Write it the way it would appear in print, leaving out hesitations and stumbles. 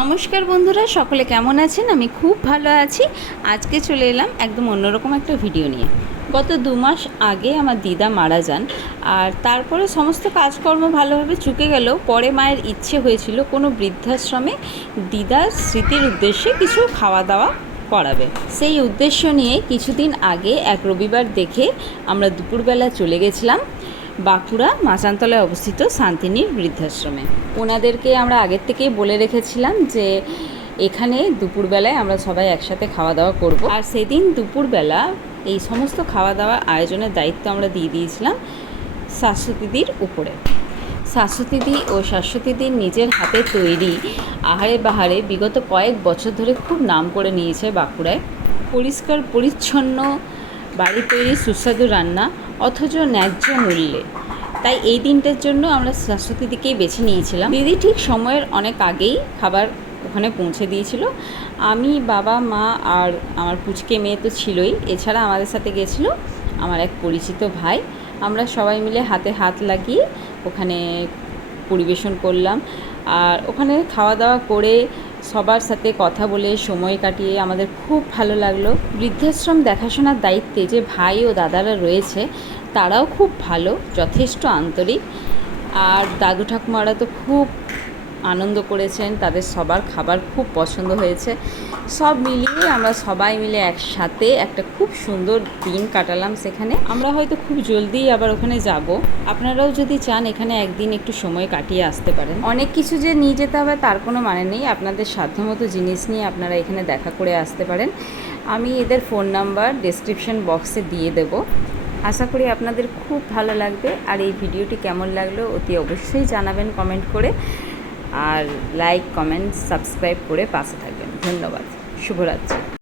নমস্কার বন্ধুরা, সকলে কেমন আছেন? আমি খুব ভালো আছি। আজকে চলে এলাম একদম অন্যরকম একটা ভিডিও নিয়ে। গত 2 মাস আগে আমার দিদা মারা যান, আর তারপরে সমস্ত কাজকর্ম ভালোভাবে চুকে গেলেও পরে মায়ের ইচ্ছে হয়েছিল কোনো বৃদ্ধাশ্রমে দিদার স্মৃতির উদ্দেশ্যে কিছু খাওয়া দাওয়া করাবে। সেই উদ্দেশ্য নিয়ে কিছুদিন আগে এক রবিবার দেখে আমরা দুপুরবেলা চলে গেছিলাম বাঁকুড়া মাচানতলায় অবস্থিত শান্তিনীর বৃদ্ধাশ্রমে। ওনাদেরকে আমরা আগের থেকেই বলে রেখেছিলাম যে এখানে দুপুরবেলায় আমরা সবাই একসাথে খাওয়া দাওয়া করব, আর সেদিন দুপুরবেলা এই সমস্ত খাওয়া দাওয়া আয়োজনের দায়িত্ব আমরা দিয়ে দিয়েছিলাম শাশ্বতীদির উপরে। শাশ্বতীদি ও শাশ্বতীদির নিজের হাতে তৈরি আহারে বাহারে বিগত কয়েক বছর ধরে খুব নাম করে নিয়েছে বাঁকুড়ায়। পরিষ্কার পরিচ্ছন্ন বাড়ি তৈরি সুস্বাদু রান্না, অথচ ন্যায্য মূল্যে। তাই এই দিনটার জন্য আমরা শাশ্বতীদিকেই বেছে নিয়েছিলাম। দিদি ঠিক সময়ের অনেক আগেই খাবার ওখানে পৌঁছে দিয়েছিল। আমি, বাবা, মা আর আমার পুচকে মেয়ে তো ছিলই, এছাড়া আমাদের সাথে গেছিলো আমার এক পরিচিত ভাই। আমরা সবাই মিলে হাতে হাত লাগিয়ে ওখানে পরিবেশন করলাম, আর ওখানে খাওয়া দাওয়া করে সবার সাথে কথা বলে সময় কাটিয়ে আমাদের খুব ভালো লাগলো। বৃদ্ধাশ্রম দেখাশোনার দায়িত্বে যে ভাই ও দাদারা রয়েছে তারাও খুব ভালো, যথেষ্ট আন্তরিক। আর দাদু ঠাকুমারা তো খুব আনন্দ করেছেন, তাদের সবার খাবার খুব পছন্দ হয়েছে। সব মিলিয়ে আমরা সবাই মিলে একসাথে একটা খুব সুন্দর দিন কাটালাম সেখানে। আমরা হয়তো খুব জলদিই আবার ওখানে যাব। আপনারাও যদি চান এখানে একদিন একটু সময় কাটিয়ে আসতে পারেন। অনেক কিছু যে নিয়ে যেতে হবে তার কোনো মানে নেই, আপনাদের সাধ্যমতো জিনিস নিয়ে আপনারা এখানে দেখা করে আসতে পারেন। আমি এদের ফোন নাম্বার ডেসক্রিপশন বক্সে দিয়ে দেবো। আশা করি আপনাদের খুব ভালো লাগবে। আর এই ভিডিওটি কেমন লাগলো অতি অবশ্যই জানাবেন কমেন্ট করে, আর লাইক, কমেন্ট, সাবস্ক্রাইব করে পাশে থাকবেন। ধন্যবাদ। শুভরাত্রি।